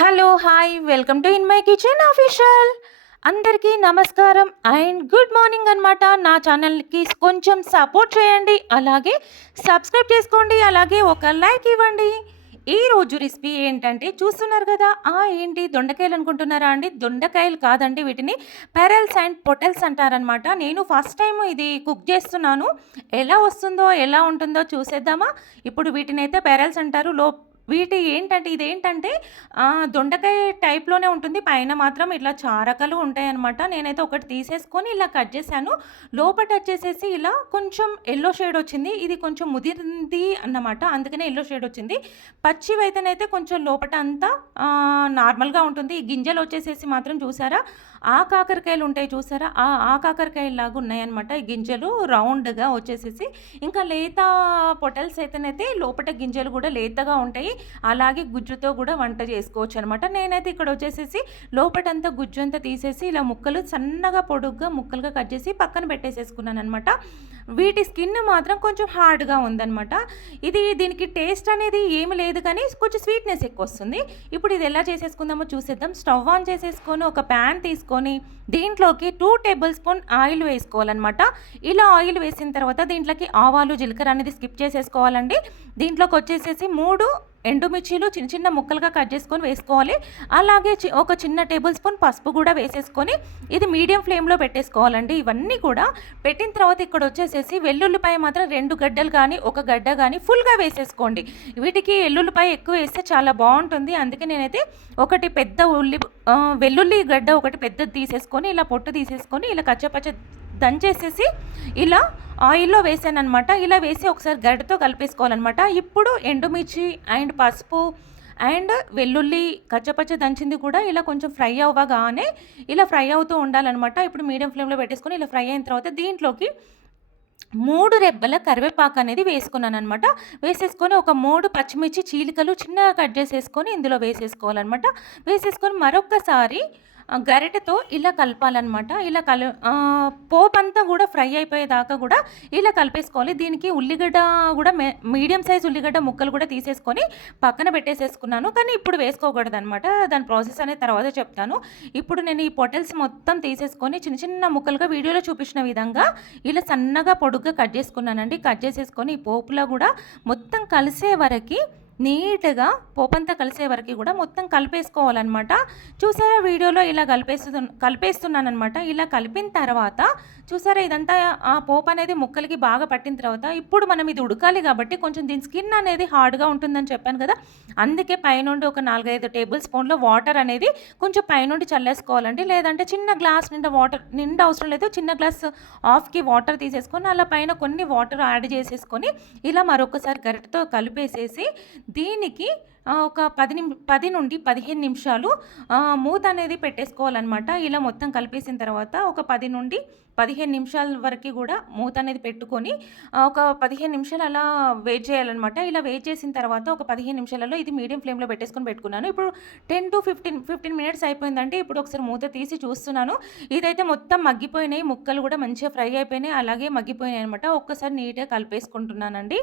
Hello hi welcome to in my kitchen official. అందరికీ నమస్కారం and good morning అనమాట నా ఛానల్కి కొంచెం సపోర్ట్ చేయండి. అలాగే సబ్స్క్రైబ్ చేసుకోండి. అలాగే ఒక లైక్ ఇవ్వండి. ఈ రోజు రెసిపీ ఏంటంటే చూస్తున్నారు కదా. ఆ ఏంటి? దొండకాయలు అనుకుంటున్నారా అండి? దొండకాయలు కాదండి. వీటిని పెరల్స్ అండ్ పొటల్స్ అంటారనమాట నేను ఫస్ట్ టైం ఇది కుక్ చేస్తున్నాను. ఎలా వస్తుందో ఎలా ఉంటుందో చూసేద్దామా? ఇప్పుడు వీటిని అయితే పెరల్స్ అంటారు. లో వీటి ఏంటంటే ఇదేంటంటే దొండకాయ టైప్లోనే ఉంటుంది. పైన మాత్రం ఇట్లా చారకలు ఉంటాయి అనమాట నేనైతే ఒకటి తీసేసుకొని ఇలా కట్ చేశాను. లోపల వచ్చేసేసి ఇలా కొంచెం ఎల్లో షేడ్ వచ్చింది. ఇది కొంచెం ముదిరింది అన్నమాట. అందుకనే ఎల్లో షేడ్ వచ్చింది. పచ్చివైతేనైతే కొంచెం లోపల అంతా నార్మల్గా ఉంటుంది. ఈ గింజలు వచ్చేసేసి మాత్రం చూసారా? ఆ కాకరకాయలు ఉంటాయి చూసారా? ఆ ఆ కాకరకాయలు లాగా ఉన్నాయన్నమాట. ఈ గింజలు రౌండ్గా వచ్చేసేసి ఇంకా లేత పొటల్స్ అయితేనైతే లోపల గింజలు కూడా లేతగా ఉంటాయి. అలాగే గుజ్జుతో కూడా వంట చేసుకోవచ్చు అనమాట నేనైతే ఇక్కడ వచ్చేసేసి లోపటంతా గుజ్జు అంతా తీసేసి ఇలా ముక్కలు సన్నగా పొడుగ్గా ముక్కలుగా కట్ చేసి పక్కన పెట్టేసేసుకున్నాను అనమాట వీటి స్కిన్ మాత్రం కొంచెం హార్డ్గా ఉందన్నమాట. ఇది దీనికి టేస్ట్ అనేది ఏమి లేదు కానీ కొంచెం స్వీట్నెస్ ఎక్కువ వస్తుంది ఇప్పుడు ఇది ఎలా చేసేసుకుందామో చూసేద్దాం. స్టవ్ ఆన్ చేసేసుకొని ఒక ప్యాన్ తీసుకొని దీంట్లోకి టూ టేబుల్ స్పూన్ ఆయిల్ వేసుకోవాలన్నమాట. ఇలా ఆయిల్ వేసిన తర్వాత దీంట్లోకి ఆవాలు జీలకర్ర అనేది స్కిప్ చేసేసుకోవాలండి. దీంట్లోకి వచ్చేసేసి మూడు ఎండుమిర్చీలు చిన్న చిన్న ముక్కలుగా కట్ చేసుకొని వేసుకోవాలి. అలాగే చి- ఒక చిన్న టేబుల్ స్పూన్ పసుపు కూడా వేసేసుకొని ఇది మీడియం ఫ్లేమ్లో పెట్టేసుకోవాలండి. ఇవన్నీ కూడా పెట్టిన తర్వాత ఇక్కడ వచ్చేసేసి వెల్లుల్లిపాయ మాత్రం రెండు గడ్డలు కానీ ఒక గడ్డ కానీ ఫుల్గా వేసేసుకోండి. వీటికి ఎల్లుల్లిపాయ ఎక్కువ వేస్తే చాలా బాగుంటుంది. అందుకే నేనైతే ఒకటి పెద్ద ఉల్లి వెల్లుల్లి గడ్డ ఒకటి పెద్దది తీసేసుకొని ఇలా పొట్టు తీసేసుకొని ఇలా కచ్చపచ్చ దంచేసేసి ఇలా ఆయిల్లో వేసాను అనమాట ఇలా వేసి ఒకసారి గరిటతో కలిపేసుకోవాలన్నమాట. ఇప్పుడు ఎండుమిర్చి అండ్ పసుపు అండ్ వెల్లుల్లి కచ్చపచ్చ దంచింది కూడా ఇలా కొంచెం ఫ్రై అవ్వగానే ఇలా ఫ్రై అవుతూ ఉండాలన్నమాట. ఇప్పుడు మీడియం ఫ్లేమ్లో పెట్టేసుకొని ఇలా ఫ్రై అయిన తర్వాత దీంట్లోకి మూడు రెబ్బల కరివేపాకు అనేది వేసుకున్నాను అనమాట వేసేసుకొని ఒక మూడు పచ్చిమిర్చి చీలికలు చిన్నగా కట్ చేసేసుకొని ఇందులో వేసేసుకోవాలన్నమాట. వేసేసుకొని మరొకసారి గరిటెతో ఇలా కలపాలన్నమాట. ఇలా కల ఆ, పోపు అంతా కూడా ఫ్రై అయిపోయేదాకా కూడా ఇలా కలిపేసుకోవాలి. దీనికి ఉల్లిగడ్డ కూడా మే మీడియం సైజ్ ఉల్లిగడ్డ ముక్కలు కూడా తీసేసుకొని పక్కన పెట్టేసేసుకున్నాను. కానీ ఇప్పుడు వేసుకోకూడదు అనమాట దాని ప్రాసెస్ అనేది తర్వాత చెప్తాను. ఇప్పుడు నేను ఈ పొటల్స్ మొత్తం తీసేసుకొని చిన్న చిన్న ముక్కలుగా వీడియోలో చూపించిన విధంగా ఇలా సన్నగా పొడుగ్గా కట్ చేసుకున్నానండి. కట్ చేసేసుకొని ఈ పోపులో కూడా మొత్తం కలిసే వరకు నీట్గా పోపంతా కలిసే వరకు కూడా మొత్తం కలిపేసుకోవాలన్నమాట. చూసారా వీడియోలో ఇలా కలిపేస్తు కలిపేస్తున్నానమాట ఇలా కలిపిన తర్వాత చూసారా ఇదంతా ఆ పోపు అనేది ముక్కలకి బాగా పట్టిన తర్వాత ఇప్పుడు మనం ఇది ఉడకాలి కాబట్టి కొంచెం దీని స్కిన్ అనేది హార్డ్గా ఉంటుందని చెప్పాను కదా. అందుకే పైనుండి ఒక నాలుగైదు టేబుల్ స్పూన్లో వాటర్ అనేది కొంచెం పైనుండి చల్లేసుకోవాలండి. లేదంటే చిన్న గ్లాస్ నిండా వాటర్ నిండా అవసరం లేదు. చిన్న గ్లాస్ హాఫ్కి వాటర్ తీసేసుకొని అలా పైన కొన్ని వాటర్ యాడ్ చేసేసుకొని ఇలా మరొకసారి గరిటతో కలిపేసేసి దీనికి ఒక పది నిమి పది నుండి పదిహేను నిమిషాలు మూత అనేది పెట్టేసుకోవాలన్నమాట. ఇలా మొత్తం కలిపేసిన తర్వాత ఒక పది నుండి పదిహేను నిమిషాల వరకు కూడా మూత అనేది పెట్టుకొని ఒక పదిహేను నిమిషాలు అలా వెయిట్ చేయాలన్నమాట. ఇలా వెయిట్ చేసిన తర్వాత ఒక పదిహేను నిమిషాలలో ఇది మీడియం ఫ్లేమ్లో పెట్టేసుకొని పెట్టుకున్నాను. ఇప్పుడు ten to fifteen fifteen minutes అయిపోయిందంటే ఇప్పుడు ఒకసారి మూత తీసి చూస్తున్నాను. ఇదైతే మొత్తం మగ్గిపోయినాయి. ముక్కలు కూడా మంచిగా ఫ్రై అయిపోయినాయి. అలాగే మగ్గిపోయినాయి అనమాట ఒక్కసారి నీట్గా కలిపేసుకుంటున్నానండి.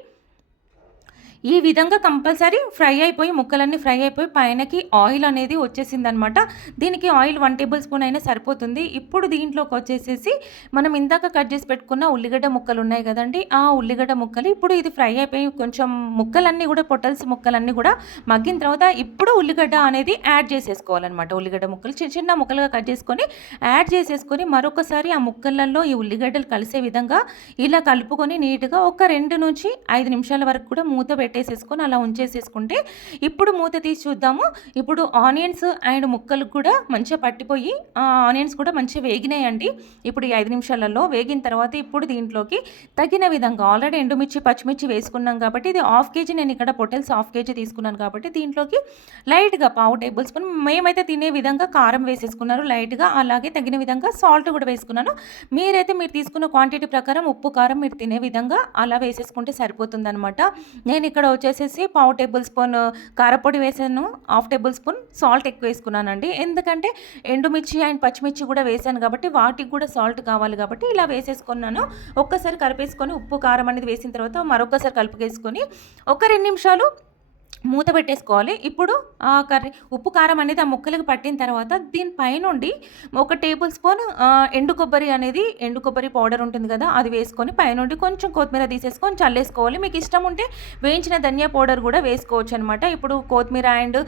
ఈ విధంగా కంపల్సరీ ఫ్రై అయిపోయి ముక్కలన్నీ ఫ్రై అయిపోయి పైనకి ఆయిల్ అనేది వచ్చేసిందనమాట. దీనికి ఆయిల్ వన్ టేబుల్ స్పూన్ అయినా సరిపోతుంది. ఇప్పుడు దీంట్లోకి వచ్చేసేసి మనం ఇందాక కట్ చేసి పెట్టుకున్న ఉల్లిగడ్డ ముక్కలు ఉన్నాయి కదండి ఆ ఉల్లిగడ్డ ముక్కలు ఇప్పుడు ఇది ఫ్రై అయిపోయి కొంచెం ముక్కలన్నీ కూడా పొటల్స్ ముక్కలన్నీ కూడా మగ్గిన తర్వాత ఇప్పుడు ఉల్లిగడ్డ అనేది యాడ్ చేసేసుకోవాలన్నమాట. ఉల్లిగడ్డ ముక్కలు చిన్న చిన్న ముక్కలుగా కట్ చేసుకొని యాడ్ చేసేసుకొని మరొకసారి ఆ ముక్కలలో ఈ ఉల్లిగడ్డలు కలిసే విధంగా ఇలా కలుపుకొని నీట్గా ఒక రెండు నుంచి ఐదు నిమిషాల వరకు కూడా మూత పెట్టేసేసుకొని అలా ఉంచేసేసుకుంటే ఇప్పుడు మూత తీసి చూద్దాము. ఇప్పుడు ఆనియన్స్ అండ్ ముక్కలు కూడా మంచిగా పట్టిపోయి ఆ ఆనియన్స్ కూడా మంచిగా వేగినాయండి. ఇప్పుడు ఈ ఐదు నిమిషాలలో వేగిన తర్వాత ఇప్పుడు దీంట్లోకి తగిన విధంగా ఆల్రెడీ ఎండుమిర్చి పచ్చిమిర్చి వేసుకున్నాం కాబట్టి ఇది హాఫ్ కేజీ నేను ఇక్కడ పొటల్స్ హాఫ్ కేజీ తీసుకున్నాను కాబట్టి దీంట్లోకి లైట్గా పావు టేబుల్ స్పూన్ మేమైతే తినే విధంగా కారం వేసేసుకున్నారు లైట్గా అలాగే తగిన విధంగా సాల్ట్ కూడా వేసుకున్నాను. మీరైతే మీరు తీసుకున్న క్వాంటిటీ ప్రకారం ఉప్పు కారం మీరు తినే విధంగా అలా వేసేసుకుంటే సరిపోతుందనమాట నేను ఇక్కడ ఇక్కడ వచ్చేసేసి పావు టేబుల్ స్పూన్ కారపొడి వేసాను. హాఫ్ టేబుల్ స్పూన్ సాల్ట్ ఎక్కువ వేసుకున్నానండి. ఎందుకంటే ఎండుమిర్చి అండ్ పచ్చిమిర్చి కూడా వేసాను కాబట్టి వాటికి కూడా సాల్ట్ కావాలి కాబట్టి ఇలా వేసేసుకున్నాను. ఒక్కసారి కలిపేసుకొని ఉప్పు కారం అనేది వేసిన తర్వాత మరొకసారి కలిపేసుకొని ఒక రెండు నిమిషాలు మూత పెట్టేసుకోవాలి. ఇప్పుడు కర్రీ ఉప్పు కారం అనేది ఆ ముక్కలకు పట్టిన తర్వాత దీని పైనుండి ఒక టేబుల్ స్పూన్ ఎండు కొబ్బరి అనేది ఎండు కొబ్బరి పౌడర్ ఉంటుంది కదా అది వేసుకొని పైనుండి కొంచెం కొత్తిమీర తీసేసుకొని చల్లేసుకోవాలి. మీకు ఇష్టం ఉంటే వేయించిన ధనియా పౌడర్ కూడా వేసుకోవచ్చు అనమాట ఇప్పుడు కొత్తిమీర అండ్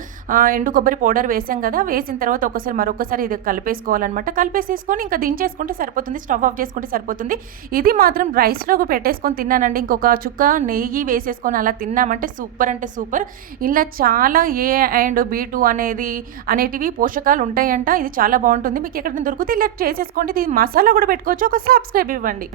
ఎండు కొబ్బరి పౌడర్ వేసాం కదా వేసిన తర్వాత ఒకసారి మరొకసారి ఇది కలిపేసుకోవాలన్నమాట కలిపేసేసుకొని ఇంకా దించేసుకుంటే సరిపోతుంది స్టవ్ ఆఫ్ చేసుకుంటే సరిపోతుంది. ఇది మాత్రం రైస్లోకి పెట్టేసుకొని తిన్నానండి. ఇంకొక చుక్క నెయ్యి వేసేసుకొని అలా తిన్నామంటే సూపర్ అంటే సూపర్. ఇలా చాలా ఏ అండ్ బీ టూ అనేది అనేటివి పోషకాలు ఉంటాయంట. ఇది చాలా బాగుంటుంది. మీకు ఎక్కడ దొరికితే ఇలా చేసేసుకోండి. ఇది మసాలా కూడా పెట్టుకోవచ్చు. ఒక సబ్స్క్రైబ్ ఇవ్వండి.